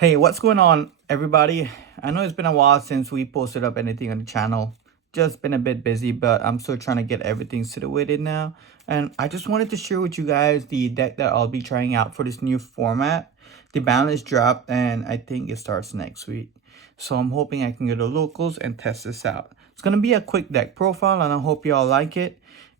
Hey, what's going on, everybody? I know it's been a while since we posted up anything on the channel. Just been a bit busy, but I'm still trying to get everything situated now. And I just wanted to share with you guys the deck that I'll be trying out for this new format. The balance dropped, and I think it starts next week. So I'm hoping I can go to locals and test this out. It's going to be a quick deck profile, and I hope you all like it.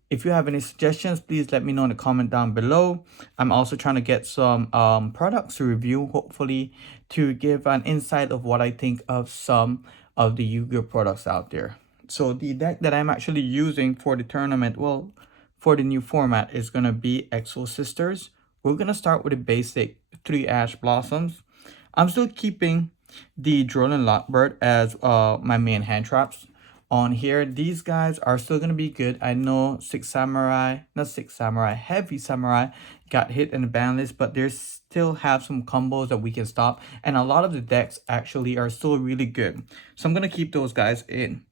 If you have any suggestions, please let me know in the comment down below. I'm also trying to get some products to review, hopefully to give an insight of what I think of some of the Yu-Gi-Oh products out there. So the deck that I'm actually using for the tournament, well, for the new format is going to be Exosisters. We're going to start with the basic 3 Ash Blossoms. I'm still keeping the Droll and Lockbird as my main hand traps on here. These guys are still gonna be good. I know Heavy Samurai got hit in the ban list, but they still have some combos that we can stop, and a lot of the decks actually are still really good. So I'm gonna keep those guys in.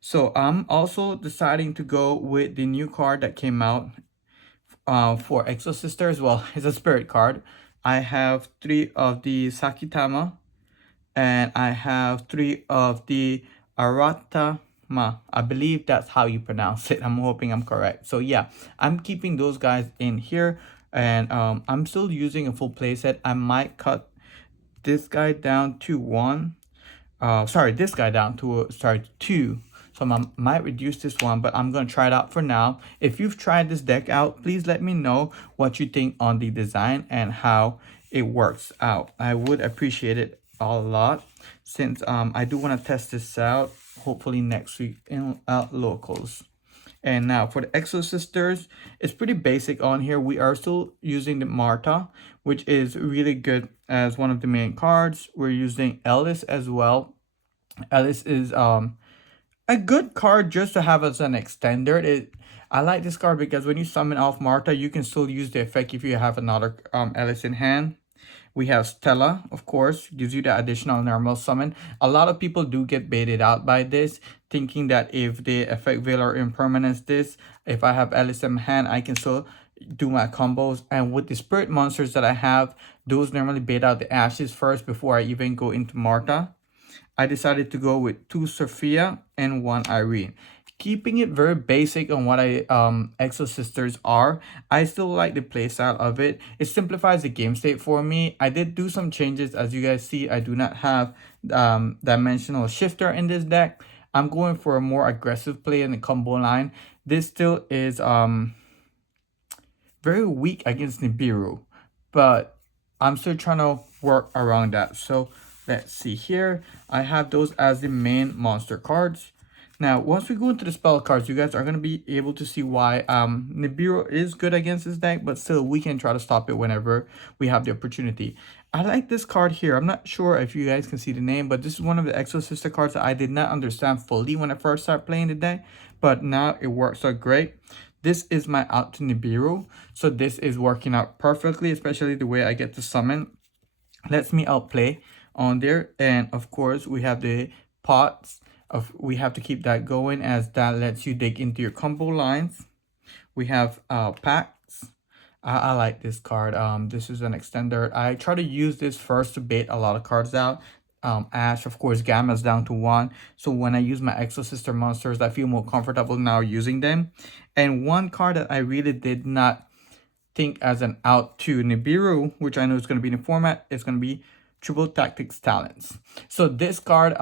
So I'm also deciding to go with the new card that came out for Exosister as well. It's a spirit card. I have 3 of the Sakitama, and I have 3 of the Aratama. I believe that's how you pronounce it. I'm hoping I'm correct. So yeah, I'm keeping those guys in here, and I'm still using a full playset. I might cut this guy down to 1. This guy down to 2. So I might reduce this one, but I'm going to try it out for now. If you've tried this deck out, please let me know what you think on the design and how it works out. I would appreciate it a lot, since I do want to test this out hopefully next week in locals. And now for the Exosisters, it's pretty basic on here. We are still using the Marta, which is really good as one of the main cards. We're using Ellis as well. Ellis is a good card just to have as an extender. I like this card because when you summon off Marta, you can still use the effect if you have another Ellis in hand. We have Stella, of course, gives you the additional normal summon. A lot of people do get baited out by this, thinking that if they affect Veil or Impermanence this, if I have Alice in hand, I can still do my combos. And with the spirit monsters that I have, those normally bait out the Ashes first before I even go into Marta. I decided to go with 2 Sophia and 1 Irene. Keeping it very basic on what Exosisters are, I still like the playstyle of it. It simplifies the game state for me. I did do some changes. As you guys see, I do not have dimensional shifter in this deck. I'm going for a more aggressive play in the combo line. This still is very weak against Nibiru, but I'm still trying to work around that. So let's see here. I have those as the main monster cards. Now, once we go into the spell cards, you guys are going to be able to see why Nibiru is good against this deck, but still we can try to stop it whenever we have the opportunity. I like this card here. I'm not sure if you guys can see the name, but this is one of the Exosister cards that I did not understand fully when I first started playing the deck, but now it works out great. This is my out to Nibiru, so this is working out perfectly, especially the way I get to summon. Lets me outplay on there, and of course we have the pots. We have to keep that going, as that lets you dig into your combo lines. We have packs. I like this card. This is an extender. I try to use this first to bait a lot of cards out. Ash, of course, Gamma's down to 1. So when I use my Exosister monsters, I feel more comfortable now using them. And one card that I really did not think as an out to Nibiru, which I know is going to be in the format, is going to be Triple Tactics Talents. So this card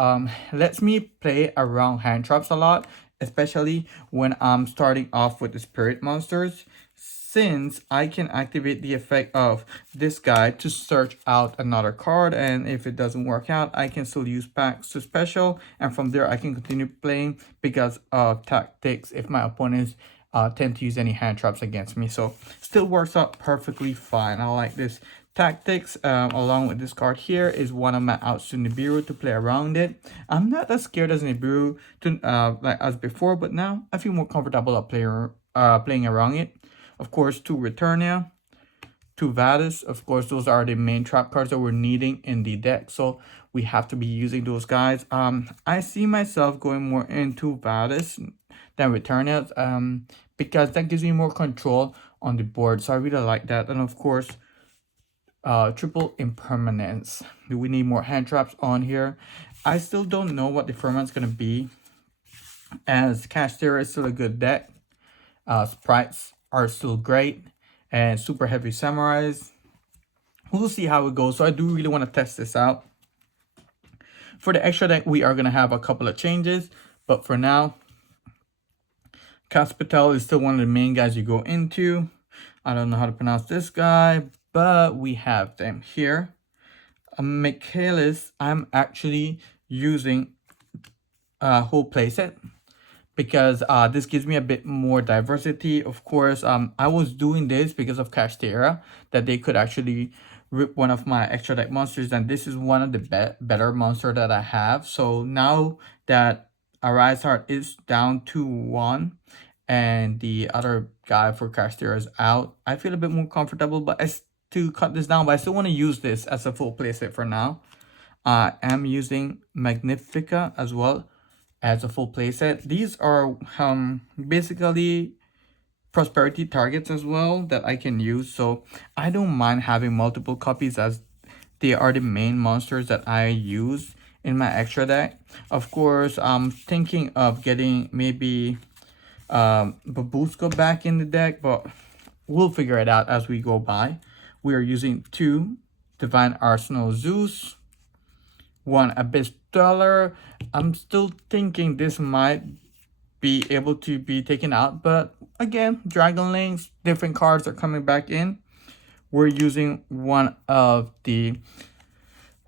lets me play around hand traps a lot, especially when I'm starting off with the spirit monsters, since I can activate the effect of this guy to search out another card, and if it doesn't work out, I can still use packs to special, and from there I can continue playing because of tactics if my opponents tend to use any hand traps against me. So still works out perfectly fine. I like this. Tactics, along with this card here, is one of my outs to Nibiru to play around it. I'm not as scared as Nibiru like as before, but now I feel more comfortable at playing around it. Of course, 2 Returnia, 2 Vadis. Of course, those are the main trap cards that we're needing in the deck, so we have to be using those guys. I see myself going more into Vadis than Returnia, because that gives me more control on the board, so I really like that. And of course, triple impermanence. Do we need more hand traps on here? I still don't know what the firmamen's gonna be, as Cashtera is still a good deck. Sprites are still great, and super heavy samurais. We'll see how it goes. So I do really want to test this out. For the extra deck, we are gonna have a couple of changes, but for now, Caspitel is still one of the main guys you go into. I don't know how to pronounce this guy, but we have them here. Michaelis, I'm actually using a whole playset because this gives me a bit more diversity. Of course, I was doing this because of Cashtera, that they could actually rip one of my extra deck monsters, and this is one of the better monster that I have. So now that Arise Heart is down to 1 and the other guy for Cashtera is out, I feel a bit more comfortable, but to cut this down, but I still want to use this as a full playset for now. I am using Magnifica as well as a full playset. These are basically prosperity targets as well that I can use, so I don't mind having multiple copies, as they are the main monsters that I use in my extra deck. Of course, I'm thinking of getting maybe Babushka back in the deck, but we'll figure it out as we go by. We are using 2 Divine Arsenal Zeus, 1 Abyss Dweller. I'm still thinking this might be able to be taken out, but again, Dragon Links, different cards are coming back in. We're using 1 of the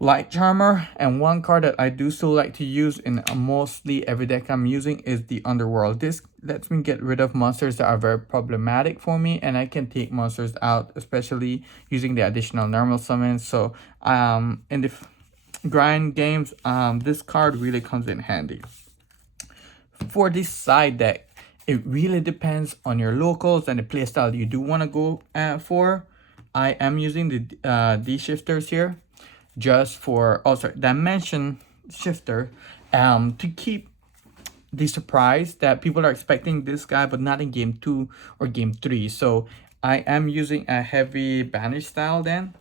Light Charmer, and 1 card that I do still like to use in mostly every deck I'm using is the Underworld. This lets me get rid of monsters that are very problematic for me, and I can take monsters out, especially using the additional normal summons. So in the grind games, this card really comes in handy. For this side deck, it really depends on your locals and the playstyle you do want to go for. I am using the D-shifters here just for, dimension shifter, to keep the surprise that people are expecting this guy, but not in game 2 or game 3. So I am using a heavy banish style then,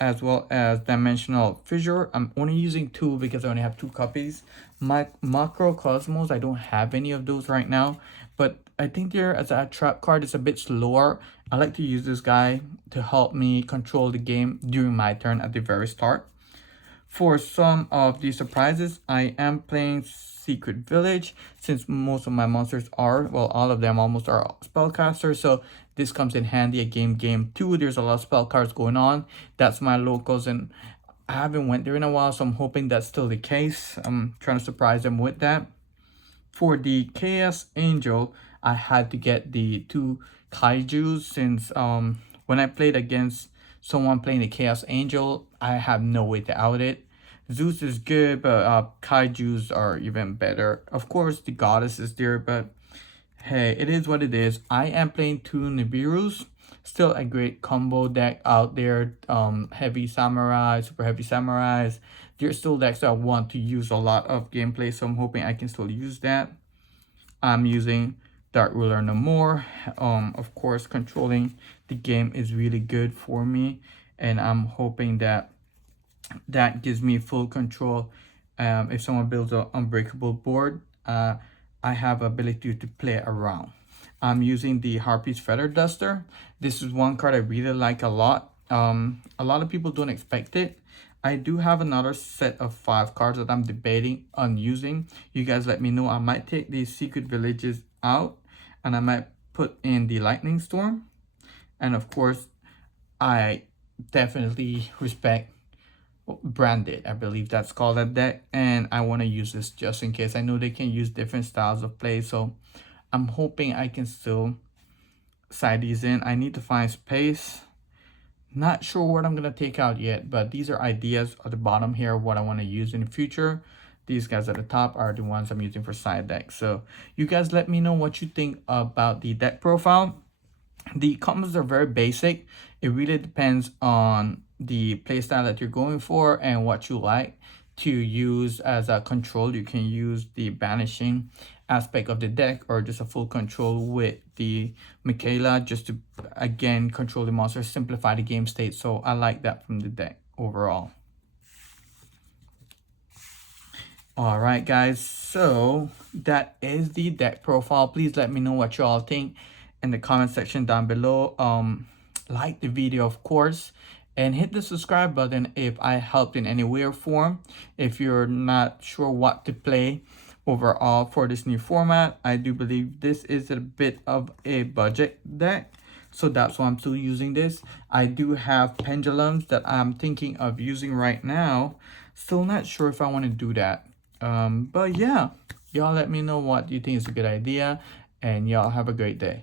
as well as dimensional fissure. I'm only using 2 because I only have 2 copies. My Macrocosmos, I don't have any of those right now, but I think there, as a trap card, is a bit slower. I like to use this guy to help me control the game during my turn at the very start. For some of the surprises, I am playing Secret Village, since most of my monsters are, well, all of them almost are spellcasters, so this comes in handy again. Game 2, there's a lot of spell cards going on. That's my locals, and I haven't went there in a while, so I'm hoping that's still the case. I'm trying to surprise them with that. For the Chaos Angel, I had to get the 2 Kaijus, since when I played against someone playing the Chaos Angel, I have no way to out it. Zeus is good, but Kaijus are even better. Of course, the Goddess is there, but hey, it is what it is. I am playing 2 Nibiru's. Still a great combo deck out there. Heavy Samurai, super heavy Samurais. There's still decks that I want to use a lot of gameplay, so I'm hoping I can still use that. I'm using Dark Ruler no more. Of course, controlling the game is really good for me, and I'm hoping that that gives me full control. If someone builds an unbreakable board, I have ability to play around. I'm using the Harpy's Feather Duster. This is 1 card I really like a lot. A lot of people don't expect it. I do have another set of 5 cards that I'm debating on using. You guys let me know. I might take these Secret Villages out, and I might put in the Lightning Storm. And of course, I definitely respect Branded, I believe that's called that deck, and I want to use this just in case. I know they can use different styles of play, so I'm hoping I can still side these in. I need to find space. Not sure what I'm gonna take out yet, but these are ideas at the bottom here, what I want to use in the future. These guys at the top are the ones I'm using for side decks. So you guys let me know what you think about the deck profile. The combos are very basic. It really depends on the playstyle that you're going for and what you like. to use as a control. You can use the banishing aspect of the deck or just a full control with the Michaela just to again control the monster, simplify the game state. So I like that from the deck overall. All right, guys, so that is the deck profile. Please let me know what you all think in the comment section down below. Like the video, of course, and hit the subscribe button if I helped in any way or form. If you're not sure what to play overall for this new format, I do believe this is a bit of a budget deck, so that's why I'm still using this. I do have pendulums that I'm thinking of using right now. Still not sure if I want to do that. But yeah, y'all let me know what you think is a good idea, and y'all have a great day.